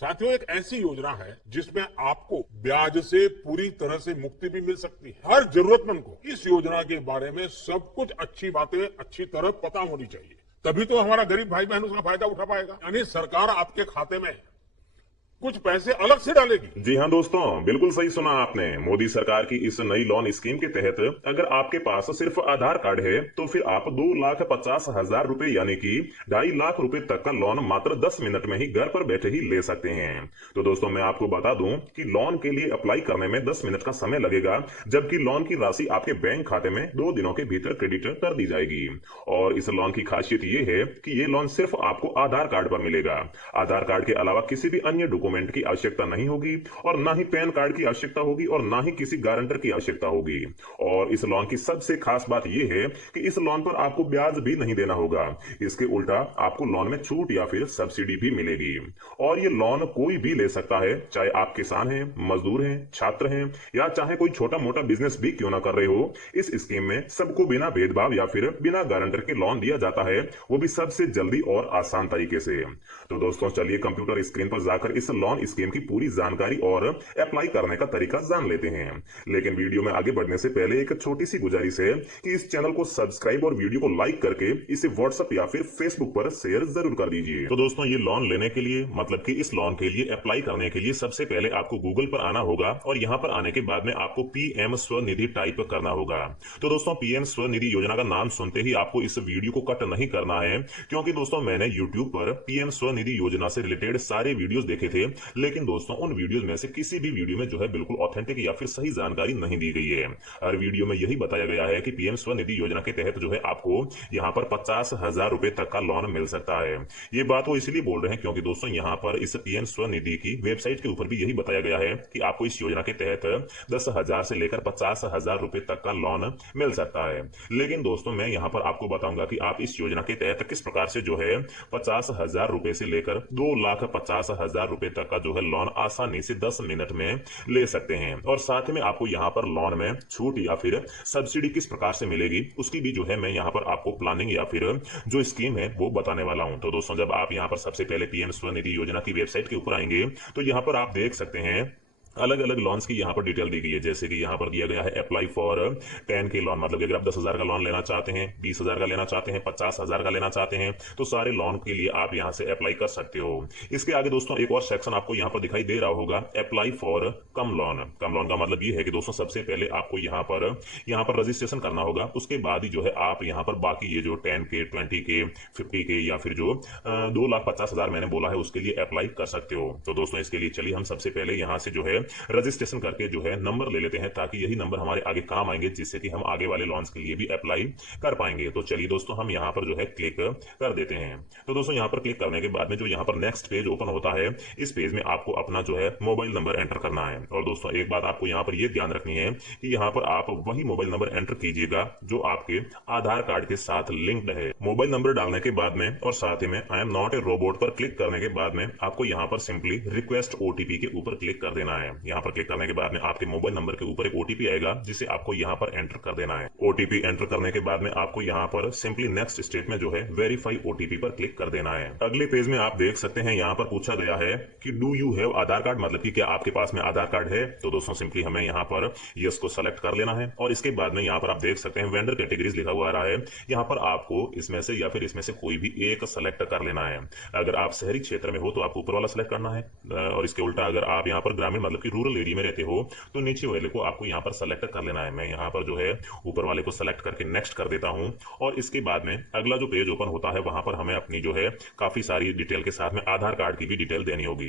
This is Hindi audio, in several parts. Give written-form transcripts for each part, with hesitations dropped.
साथियों, एक ऐसी योजना है जिसमें आपको ब्याज से पूरी तरह से मुक्ति भी मिल सकती है। हर जरूरतमंद को इस योजना के बारे में सब कुछ अच्छी बातें अच्छी तरह पता होनी चाहिए, तभी तो हमारा गरीब भाई बहन उसका फायदा उठा पाएगा। यानी सरकार आपके खाते में कुछ पैसे अलग से डालेगी। जी हाँ दोस्तों, बिल्कुल सही सुना आपने। मोदी सरकार की इस नई लोन स्कीम के तहत अगर आपके पास सिर्फ आधार कार्ड है तो फिर आप 2,50,000 रुपए यानी कि 2.5 लाख रुपए तक का लोन मात्र 10 मिनट में ही घर पर बैठे ही ले सकते हैं। तो दोस्तों मैं आपको बता दूं कि लोन के लिए अप्लाई करने में 10 मिनट का समय लगेगा, जबकि लोन की राशि आपके बैंक खाते में 2 दिनों के भीतर क्रेडिट कर दी जाएगी। और इस लोन की खासियत ये है कि ये लोन सिर्फ आपको आधार कार्ड पर मिलेगा। आधार कार्ड के अलावा किसी भी अन्य डॉक्यूमेंट की आवश्यकता नहीं होगी और ना ही पैन कार्ड की आवश्यकता होगी और ना ही किसी गारंटर की आवश्यकता होगी। और इस लोन की सबसे खास बात यह है कि इस लोन पर आपको ब्याज भी नहीं देना होगा। इसके उल्टा आपको लोन में छूट या फिर सब्सिडी भी मिलेगी। और ये लोन कोई भी ले सकता है, चाहे आप किसान हैं, मजदूर हैं, छात्र हैं या चाहे कोई छोटा मोटा बिजनेस भी क्यों ना कर रहे हो। इस स्कीम में सबको बिना भेदभाव या फिर बिना गारंटर के लोन दिया जाता है, वो भी सबसे जल्दी और आसान तरीके से। तो दोस्तों चलिए कंप्यूटर स्क्रीन पर जाकर इस लोन स्कीम की पूरी जानकारी और अप्लाई करने का तरीका जान लेते हैं। लेकिन वीडियो में आगे बढ़ने से पहले एक छोटी सी गुजारिश है कि इस चैनल को सब्सक्राइब और वीडियो को लाइक करके इसे व्हाट्सएप या फिर फेसबुक पर शेयर जरूर कर दीजिए। तो दोस्तों ये लोन लेने के लिए मतलब कि इस लोन के लिए अप्लाई करने के लिए सबसे पहले आपको गूगल पर आना होगा और यहाँ पर आने के बाद में आपको पीएम स्वनिधि टाइप करना होगा। तो दोस्तों पीएम स्वनिधि योजना का नाम सुनते ही आपको इस वीडियो को कट नहीं करना है, क्योंकि दोस्तों मैंने यूट्यूब पर पीएम स्वनिधि योजना से रिलेटेड सारे वीडियोस देखे थे, लेकिन दोस्तों उन वीडियोस में से किसी भी वीडियो में जो है बिल्कुल ऑथेंटिक या फिर सही जानकारी नहीं दी गई है। हर वीडियो में यही बताया गया है कि पीएम स्वनिधि योजना के तहत जो है आपको यहाँ पर 50,000 रुपए तक का लोन मिल सकता है। ये बात वो इसलिए बोल रहे हैं क्योंकि दोस्तों यहाँ पर इस पीएम स्वनिधि की वेबसाइट के ऊपर भी यही बताया गया है कि आपको इस योजना के तहत 10,000 से लेकर 50,000 रुपए तक का लोन मिल सकता है। लेकिन दोस्तों मैं यहाँ पर आपको बताऊंगा कि आप इस योजना के तहत किस प्रकार से जो है 50,000 रुपए से लेकर 2,50,000 रुपए तक का जो है लोन आसानी से 10 मिनट में ले सकते हैं। और साथ में आपको यहाँ पर लोन में छूट या फिर सब्सिडी किस प्रकार से मिलेगी उसकी भी जो है मैं यहाँ पर आपको प्लानिंग या फिर जो स्कीम है वो बताने वाला हूँ। तो दोस्तों जब आप यहाँ पर सबसे पहले पीएम स्वनिधि योजना की वेबसाइट के ऊपर आएंगे तो यहाँ पर आप देख सकते हैं अलग अलग लोन्स की यहाँ पर डिटेल दी गई है। जैसे कि यहाँ पर दिया गया है अप्लाई फॉर 10K लोन, मतलब अगर आप 10,000 का लोन लेना चाहते हैं, 20,000 का लेना चाहते हैं, 50,000 का लेना चाहते हैं, तो सारे लोन के लिए आप यहाँ से अप्लाई कर सकते हो। इसके आगे दोस्तों एक और सेक्शन आपको यहाँ पर दिखाई दे रहा होगा, apply for come loan. Come loan का मतलब ये है कि दोस्तों सबसे पहले आपको यहाँ पर रजिस्ट्रेशन करना होगा, उसके बाद ही जो है आप यहाँ पर बाकी ये जो 10K 20K 50K या फिर जो 2,50,000 मैंने बोला है उसके लिए अप्लाई कर सकते हो। तो दोस्तों इसके लिए चलिए हम सबसे पहले यहाँ से जो है रजिस्ट्रेशन करके जो है नंबर ले लेते हैं, ताकि यही नंबर हमारे आगे काम आएंगे, जिससे कि हम आगे वाले लॉन्च के लिए भी अप्लाई कर पाएंगे। तो चलिए दोस्तों हम यहाँ पर जो है क्लिक कर देते हैं। तो दोस्तों यहाँ पर क्लिक करने के बाद में जो यहाँ पर नेक्स्ट पेज ओपन होता है, इस पेज में आपको अपना जो है मोबाइल नंबर एंटर करना है। और दोस्तों एक बात आपको यहाँ पर यह ध्यान रखनी है कि यहाँ पर आप वही मोबाइल नंबर एंटर कीजिएगा जो आपके आधार कार्ड के साथ लिंक्ड है। मोबाइल नंबर डालने के बाद में और साथ ही में I am not a robot पर क्लिक करने के बाद में आपको यहाँ पर सिंपली रिक्वेस्ट ओटीपी के ऊपर क्लिक कर देना है। यहाँ पर क्लिक करने के बाद में आपके मोबाइल नंबर के ऊपर एक ओटीपी आएगा, जिसे आपको यहाँ पर एंटर कर देना है। ओटीपी एंटर करने के बाद में आपको यहाँ पर सिंपली नेक्स्ट स्टेप में जो है वेरीफाई ओटीपी पर क्लिक कर देना है। अगले पेज में आप देख सकते हैं यहाँ पर पूछा गया है कि do you have Aadhaar card, मतलब कि क्या आपके पास में आधार कार्ड है। तो दोस्तों सिंपली हमें यहाँ पर यस को सेलेक्ट कर लेना है। और इसके बाद में यहाँ पर आप देख सकते हैं वेंडर कैटेगरीज लिखा हुआ आ रहा है, यहाँ पर आपको इसमें से या फिर इसमें से कोई भी एक सेलेक्ट कर लेना है। अगर आप शहरी क्षेत्र में हो तो आपको ऊपर वाला सेलेक्ट करना है, और इसके उल्टा अगर आप यहाँ पर ग्रामीण मतलब कि रूरल एरिया में रहते हो तो नीचे वाले को आपको यहाँ पर सेलेक्ट कर लेना है। मैं यहाँ पर जो है ऊपर वाले को सेलेक्ट करके नेक्स्ट कर देता हूँ। और इसके बाद में अगला जो पेज ओपन होता है वहां पर हमें अपनी जो है काफी सारी डिटेल के साथ में आधार कार्ड की भी डिटेल देनी होगी।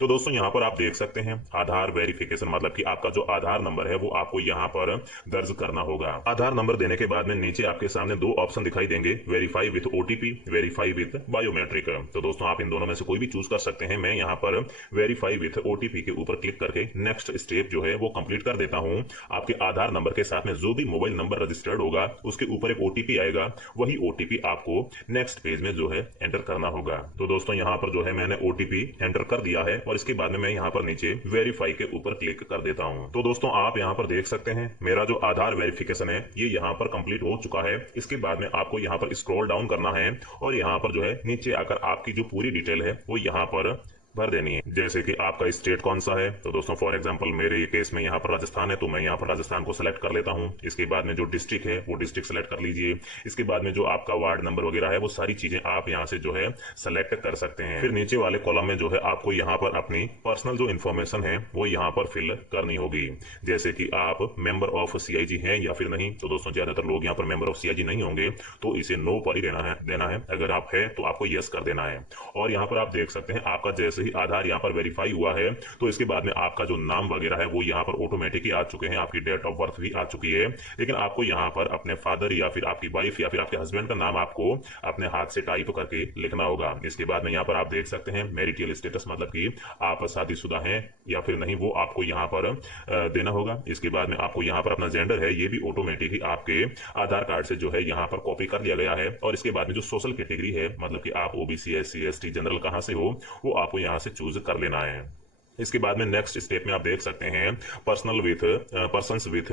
तो दोस्तों यहाँ पर आप देख सकते हैं आधार वेरिफिकेशन, मतलब कि आपका जो आधार नंबर है वो आपको यहाँ पर दर्ज करना होगा। आधार नंबर देने के बाद में नीचे आपके सामने दो ऑप्शन दिखाई देंगे, verify with OTP, verify with biometric. तो दोस्तों आप इन दोनों में से कोई भी चूज कर सकते हैं। मैं यहाँ पर वेरीफाई विथ ओटीपी के ऊपर क्लिक करके नेक्स्ट स्टेप जो है वो कंप्लीट कर देता हूं। आपके आधार नंबर के साथ में जो भी मोबाइल नंबर रजिस्टर्ड होगा उसके ऊपर एक ओटीपी आएगा, वही ओटीपी आपको नेक्स्ट पेज में जो है एंटर करना होगा। तो दोस्तों यहाँ पर जो है मैंने ओटीपी एंटर कर दिया है और इसके बाद में मैं यहाँ पर नीचे वेरीफाई के ऊपर क्लिक कर देता हूँ। तो दोस्तों आप यहाँ पर देख सकते हैं मेरा जो आधार वेरिफिकेशन है ये यहाँ पर कंप्लीट हो चुका है। इसके बाद में आपको यहाँ पर स्क्रॉल डाउन करना है और यहाँ पर जो है नीचे आकर आपकी जो पूरी डिटेल है वो यहाँ पर भर देनी है। जैसे कि आपका स्टेट कौन सा है, तो दोस्तों फॉर एग्जांपल मेरे केस में यहाँ पर राजस्थान है, तो मैं यहाँ पर राजस्थान को सिलेक्ट कर लेता हूँ। इसके बाद में जो डिस्ट्रिक्ट है वो डिस्ट्रिक्ट सेलेक्ट कर लीजिए। इसके बाद में जो आपका वार्ड नंबर वगैरह है वो सारी चीजें आप यहाँ से जो है सेलेक्ट कर सकते हैं। फिर नीचे वाले कॉलम में जो है आपको यहाँ पर अपनी पर्सनल जो इन्फॉर्मेशन है वो यहाँ पर फिल करनी होगी, जैसे कि आप मेंबर ऑफ सीआईजी हैं या फिर नहीं। तो दोस्तों ज्यादातर लोग यहाँ पर मेंबर ऑफ सीआईजी नहीं होंगे, तो इसे नो पर ही देना है। अगर आप है तो आपको यस कर देना है। और यहाँ पर आप देख सकते हैं आपका जैसे ही आधार यहाँ पर वेरीफाई हुआ है तो इसके बाद में आपका जो नाम वगैरह है वो यहाँ पर ऑटोमेटिक ही आ चुके हैं, आपकी डेट ऑफ बर्थ भी आ चुकी है। लेकिन आपको यहाँ पर अपने फादर या फिर आपकी वाइफ या फिर आपके हस्बैंड का नाम आपको अपने हाथ से टाइप करके लिखना होगा। इसके बाद में यहाँ पर आप देख सकते हैं मैरिटल स्टेटस, मतलब कि आप शादीशुदा हैं या फिर नहीं, वो आपको यहाँ पर देना होगा। इसके बाद में आपको यहाँ पर अपना जेंडर है ये भी ऑटोमेटिक ही आपके आधार कार्ड से जो है यहाँ पर कॉपी कर लिया गया है। और इसके बाद में जो सोशल कैटेगरी है, मतलब कि आप ओबीसी, एससी, एसटी, जनरल कहां से हो, वो आपको यहाँ से चूज कर लेना है। इसके बाद में नेक्स्ट स्टेप में आप देख सकते हैं पर्सन्स विथ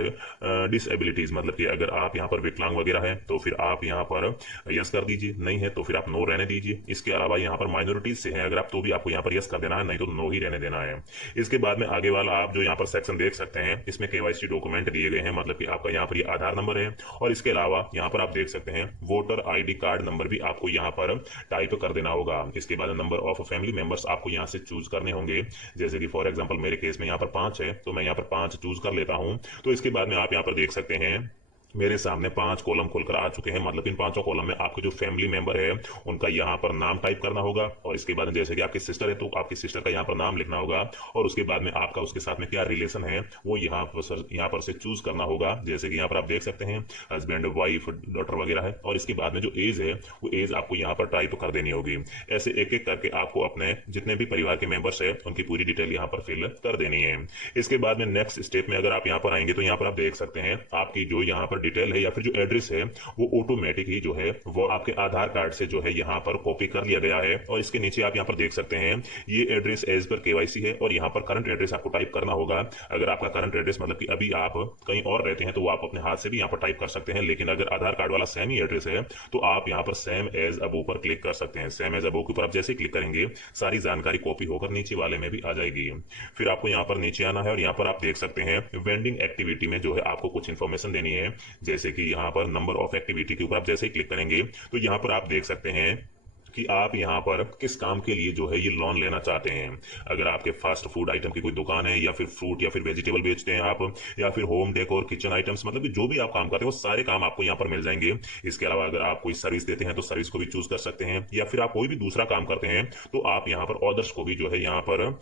डिसेबिलिटीज, मतलब कि अगर आप यहाँ पर विकलांग वगैरह है तो फिर आप यहाँ पर यस कर दीजिए, नहीं है तो फिर आप नो रहने दीजिए। इसके अलावा यहाँ पर माइनॉरिटीज से है अगर आप, तो भी आपको यहाँ पर यस कर देना है, नहीं तो नो ही रहने देना है। इसके बाद में आगे वाला आप जो यहाँ पर सेक्शन देख सकते हैं इसमें केवाईसी डॉक्यूमेंट दिए गए हैं, मतलब कि आपका यहाँ पर ये आधार नंबर है। और इसके अलावा यहाँ पर आप देख सकते हैं वोटर आईडी कार्ड नंबर भी आपको यहाँ पर टाइप कर देना होगा। इसके बाद नंबर ऑफ फैमिली मेंबर्स आपको यहाँ से चूज करने होंगे, जैसे कि फॉर एग्जांपल मेरे केस में यहाँ पर 5 है तो मैं यहाँ पर 5 चूज कर लेता हूं। तो इसके बाद में आप यहाँ पर देख सकते हैं मेरे सामने 5 कॉलम खुलकर आ चुके हैं, मतलब इन 5 कॉलम में आपके जो फैमिली मेंबर है उनका यहाँ पर नाम टाइप करना होगा। और इसके बाद जैसे कि आपकी सिस्टर है तो आपकी सिस्टर का यहाँ पर नाम लिखना होगा। और उसके बाद में आपका उसके साथ में क्या रिलेशन है वो यहाँ पर से चूज करना होगा, जैसे कि यहाँ पर आप देख सकते हैं हस्बैंड, वाइफ, डॉटर वगैरह है। और इसके बाद में जो एज है वो एज आपको यहाँ पर टाइप कर देनी होगी। ऐसे एक एक करके आपको अपने जितने भी परिवार के मेंबर्स है उनकी पूरी डिटेल यहाँ पर फिल कर देनी है। इसके बाद में नेक्स्ट स्टेप में अगर आप यहाँ पर आएंगे तो यहाँ पर आप देख सकते हैं आपकी जो यहाँ पर डिटेल है या फिर जो एड्रेस है वो ऑटोमेटिक ही जो है वो आपके आधार कार्ड से जो है यहाँ पर कॉपी कर लिया गया है। और इसके नीचे आप यहाँ पर देख सकते हैं ये एड्रेस एज पर केवाईसी है और यहाँ पर करंट एड्रेस आपको टाइप करना होगा। अगर आपका करंट एड्रेस मतलब कि अभी आप कहीं और रहते हैं तो वो आप अपने हाथ से भी यहाँ पर टाइप कर सकते हैं, लेकिन अगर आधार कार्ड वाला सेम ही एड्रेस है तो आप यहाँ पर सेम एज अबो पर क्लिक कर सकते हैं। सेम एज अबो के ऊपर आप जैसे क्लिक करेंगे सारी जानकारी कॉपी होकर नीचे वाले में भी आ जाएगी। फिर आपको यहाँ पर नीचे आना है और यहाँ पर आप देख सकते हैं वेंडिंग एक्टिविटी में जो है आपको कुछ इन्फॉर्मेशन देनी है, जैसे कि यहाँ पर नंबर ऑफ एक्टिविटी के ऊपर आप जैसे ही क्लिक करेंगे तो यहाँ पर आप देख सकते हैं कि आप यहाँ पर किस काम के लिए जो है ये लोन लेना चाहते हैं। अगर आपके फास्ट फूड आइटम की कोई दुकान है या फिर फ्रूट या फिर वेजिटेबल बेचते हैं आप, या फिर होम डेकोर किचन आइटम्स, मतलब कि जो भी आप काम करते हैं वो सारे काम आपको यहाँ पर मिल जाएंगे। इसके अलावा अगर आप कोई सर्विस देते हैं तो सर्विस को भी चूज कर सकते हैं, या फिर आप कोई भी दूसरा काम करते हैं तो आप यहाँ पर ऑर्डर्स को भी जो है यहाँ पर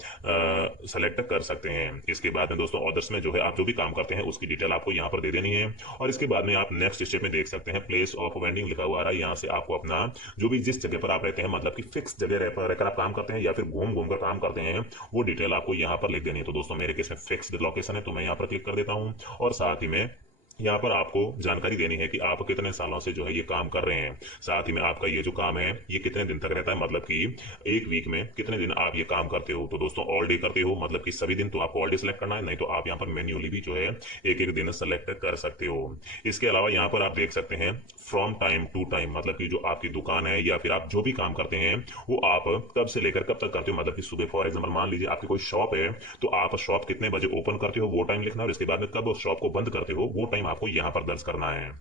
सेलेक्ट कर सकते हैं। इसके बाद में दोस्तों ऑर्डर्स में जो है आप जो भी काम करते हैं उसकी डिटेल आपको यहाँ पर दे देनी है। और इसके बाद में आप नेक्स्ट स्टेप में देख सकते हैं प्लेस ऑफ वेंडिंग लिखा हुआ है, यहाँ से आपको अपना जो भी जिस जगह पर आप रहते हैं, मतलब कि फिक्स जगह पर रहकर आप काम करते हैं या फिर घूम घूम कर काम करते हैं, वो डिटेल आपको यहाँ पर लिख देनी है। तो दोस्तों मेरे केस में फिक्स्ड लोकेशन है तो मैं यहाँ पर क्लिक कर देता हूँ और साथ ही में यहाँ पर आपको जानकारी देनी है कि आप कितने सालों से जो है ये काम कर रहे हैं। साथ ही में आपका ये जो काम है ये कितने दिन तक रहता है, मतलब कि एक वीक में कितने दिन आप ये काम करते हो। तो दोस्तों ऑल डे करते हो मतलब कि सभी दिन, तो आपको ऑल डे सेलेक्ट करना है, नहीं तो आप यहाँ पर मैन्युअली भी जो है एक एक दिन सेलेक्ट कर सकते हो। इसके अलावा यहाँ पर आप देख सकते हैं फ्रॉम टाइम टू टाइम, मतलब कि जो आपकी दुकान है या फिर आप जो भी काम करते हैं वो आप कब से लेकर कब तक करते हो। मतलब कि सुबह फॉर एग्जाम्पल मान लीजिए आपकी कोई शॉप है तो आप शॉप कितने बजे ओपन करते हो वो टाइम लिखना, और इसके बाद में कब शॉप को बंद करते हो वो टाइम आपको यहाँ पर दर्ज करना है।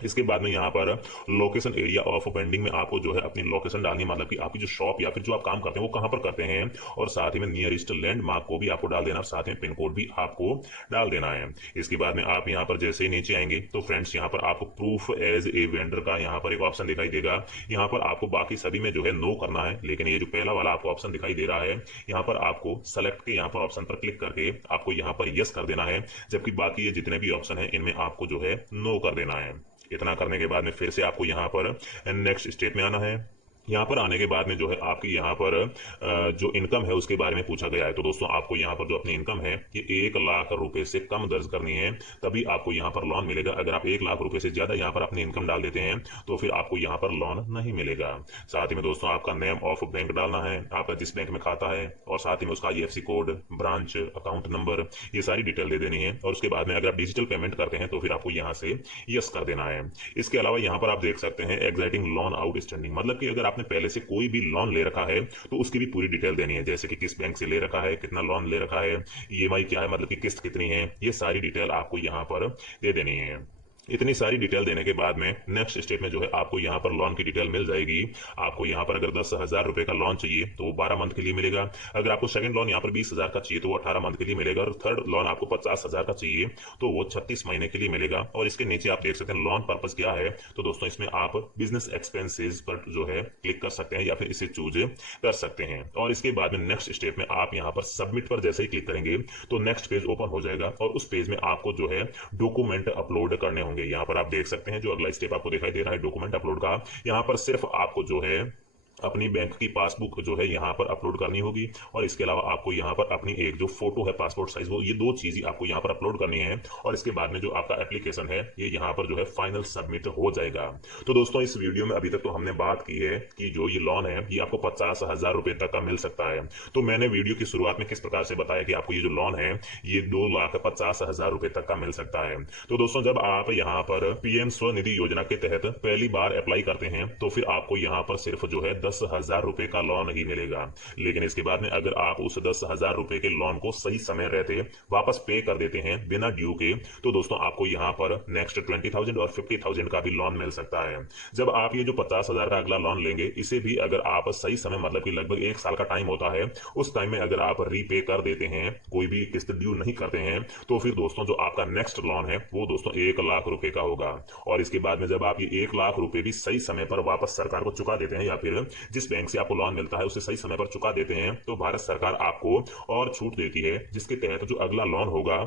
इसके बाद में यहाँ पर लोकेशन एरिया ऑफ वेंडिंग में आपको जो है अपनी लोकेशन डालनी है, मतलब कि आपकी जो शॉप या फिर जो आप काम करते हैं वो कहां पर करते हैं, और साथ ही में नियरेस्ट लैंडमार्क को भी आपको डाल देना, और साथ में पिन कोड भी आपको डाल देना है। इसके बाद में आप यहाँ पर जैसे ही नीचे आएंगे तो फ्रेंड्स यहाँ पर आपको प्रूफ एज ए वेंडर का यहाँ पर एक ऑप्शन दिखाई देगा। यहाँ पर आपको बाकी सभी में जो है नो करना है, लेकिन ये जो पहला वाला आपको ऑप्शन दिखाई दे रहा है यहाँ पर आपको सेलेक्ट के यहाँ पर ऑप्शन पर क्लिक करके आपको यहाँ पर यस कर देना है, जबकि बाकी ये जितने भी ऑप्शन है इनमें आपको जो है नो कर देना है। इतना करने के बाद में फिर से आपको यहाँ पर नेक्स्ट स्टेप में आना है। यहाँ पर आने के बाद में जो है आपकी यहाँ पर जो इनकम है उसके बारे में पूछा गया है। तो दोस्तों आपको यहाँ पर जो अपनी इनकम है ये 1 लाख रुपए से कम दर्ज करनी है, तभी आपको यहाँ पर लोन मिलेगा। अगर आप 1 लाख रुपए से ज्यादा यहाँ पर अपनी इनकम डाल देते हैं तो फिर आपको यहाँ पर लोन नहीं मिलेगा। साथ ही में दोस्तों आपका नेम ऑफ बैंक डालना है, आपका जिस बैंक में खाता है, और साथ ही में उसका IFSC code, branch, account number, ये सारी डिटेल दे देनी है। और उसके बाद में अगर आप डिजिटल पेमेंट करते हैं तो फिर आपको यहाँ से यस कर देना है। इसके अलावा यहाँ पर आप देख सकते हैं एग्जाइटिंग लोन आउटस्टैंडिंग, मतलब कि अगर आपने पहले से कोई भी लोन ले रखा है तो उसकी भी पूरी डिटेल देनी है, जैसे कि किस बैंक से ले रखा है, कितना लोन ले रखा है, ईएमआई क्या है, मतलब कि किस्त कितनी है, ये सारी डिटेल आपको यहाँ पर दे देनी है। इतनी सारी डिटेल देने के बाद में नेक्स्ट स्टेप में जो है आपको यहाँ पर लोन की डिटेल मिल जाएगी। आपको यहाँ पर अगर 10,000 रुपए का लोन चाहिए तो वो 12 मंथ के लिए मिलेगा। अगर आपको सेकंड लोन यहाँ पर 20,000 का चाहिए तो वो 18 मंथ के लिए मिलेगा। और थर्ड लोन आपको 50,000 का चाहिए तो वो 36 महीने के लिए मिलेगा। और इसके नीचे आप देख सकते हैं लोन पर्पज क्या है। तो दोस्तों इसमें आप बिजनेस एक्सपेंसेस पर जो है क्लिक कर सकते हैं या फिर इसे चूज कर सकते हैं। और इसके बाद में नेक्स्ट स्टेप में आप यहाँ पर सबमिट पर जैसे ही क्लिक करेंगे तो नेक्स्ट पेज ओपन हो जाएगा और उस पेज में आपको जो है डॉक्यूमेंट अपलोड करने होंगे। यहाँ पर आप देख सकते हैं जो अगला स्टेप आपको दिखाई दे रहा है डॉक्यूमेंट अपलोड का। यहाँ पर सिर्फ आपको जो है अपनी बैंक की पासबुक जो है यहाँ पर अपलोड करनी होगी और इसके अलावा आपको यहाँ पर अपनी एक जो फोटो है पासपोर्ट साइज, वो ये 2 चीजें आपको यहाँ पर अपलोड करनी है। और इसके बाद में जो आपका एप्लीकेशन है ये यहाँ पर जो है फाइनल सबमिट हो जाएगा। तो दोस्तों इस वीडियो में अभी तक तो हमने बात की है कि जो ये लोन है ये आपको 50,000 रुपए तक का मिल सकता है। तो मैंने वीडियो की शुरुआत में किस प्रकार से बताया कि आपको ये जो लोन है ये 2,50,000 रुपए तक का मिल सकता है। तो दोस्तों जब आप यहाँ पर पीएम स्वनिधि योजना के तहत पहली बार अप्लाई करते हैं तो फिर आपको यहाँ पर सिर्फ जो है 10,000 रुपए का लोन ही मिलेगा। लेकिन इसके बाद में अगर आप उस 10,000 रुपए के लोन को सही समय रहते वापस पे कर देते हैं बिना ड्यू के तो दोस्तों आपको यहाँ पर नेक्स्ट 20,000 और 50,000 का भी लोन मिल सकता है। जब आप ये जो 50,000 का अगला लोन लेंगे इसे भी अगर आप सही समय मतलब कि लगभग 1 साल का टाइम होता है उस टाइम में अगर आप रीपे कर देते हैं, कोई भी किस्त ड्यू नहीं करते हैं तो फिर दोस्तों जो आपका नेक्स्ट लोन है वो दोस्तों 1 लाख रुपए का होगा। और इसके बाद में जब आप ये 1 लाख रुपए भी सही समय पर वापस सरकार को चुका देते हैं या फिर जिस बैंक से आपको लोन मिलता है उसे सही समय पर चुका देते हैं तो भारत सरकार आपको और छूट देती है, जिसके तहत जो अगला लोन होगा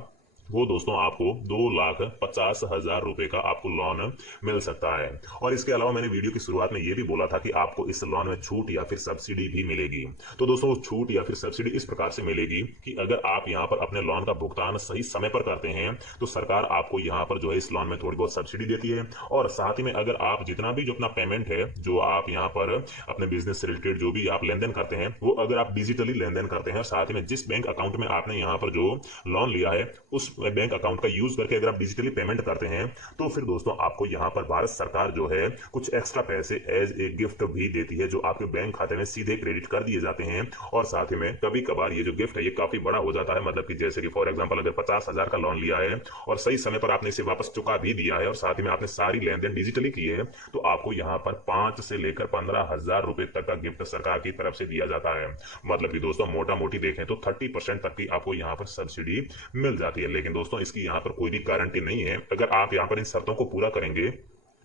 वो दोस्तों आपको 2,50,000 रुपए का आपको लोन मिल सकता है। और इसके अलावा मैंने वीडियो की शुरुआत में ये भी बोला था कि आपको इस लोन में छूट या फिर सब्सिडी भी मिलेगी। तो दोस्तों छूट या फिर सब्सिडी इस प्रकार से मिलेगी कि अगर आप यहाँ पर अपने लोन का भुगतान सही समय पर करते हैं तो सरकार आपको यहाँ पर जो है इस लोन में थोड़ी बहुत सब्सिडी देती है। और साथ ही में अगर आप जितना भी जो अपना पेमेंट है जो आप यहाँ पर अपने बिजनेस से रिलेटेड जो भी आप लेन देन करते हैं वो अगर आप डिजिटली लेन देन करते हैं और साथ ही में जिस बैंक अकाउंट में आपने यहाँ पर जो लोन लिया है उस बैंक अकाउंट का यूज करके अगर आप डिजिटली पेमेंट करते हैं तो फिर दोस्तों आपको यहां पर भारत सरकार जो है कुछ एक्स्ट्रा पैसे एज ए गिफ्ट भी देती है जो आपके बैंक खाते में सीधे क्रेडिट कर दिए जाते हैं। और साथ ही में कभी कभार ये जो गिफ्ट है ये काफी बड़ा हो जाता है, मतलब कि जैसे कि फॉर एग्जांपल अगर 50,000 का लोन लिया है और सही समय पर आपने इसे वापस चुका भी दिया है और साथ ही में आपने सारी लेन देन डिजिटली की है तो आपको यहाँ पर 5 से लेकर 15,000 रुपए तक का गिफ्ट सरकार की तरफ से दिया जाता है। मतलब कि दोस्तों मोटा मोटी देखें तो 30% तक की आपको यहाँ पर सब्सिडी मिल जाती है। लेकिन दोस्तों इसकी यहाँ पर कोई भी गारंटी नहीं है, अगर आप यहाँ पर इन शर्तों को पूरा करेंगे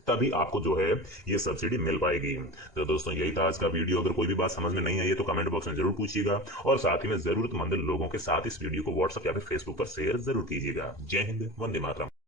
तभी आपको जो है ये सब्सिडी मिल पाएगी। तो दोस्तों यही था आज का वीडियो। अगर कोई भी बात समझ में नहीं आई तो कमेंट बॉक्स में जरूर पूछिएगा और साथ ही में जरूरतमंद लोगों के साथ इस वीडियो को व्हाट्सएप या फिर फेसबुक पर शेयर जरूर कीजिएगा। जय हिंद, वंदे मातरम।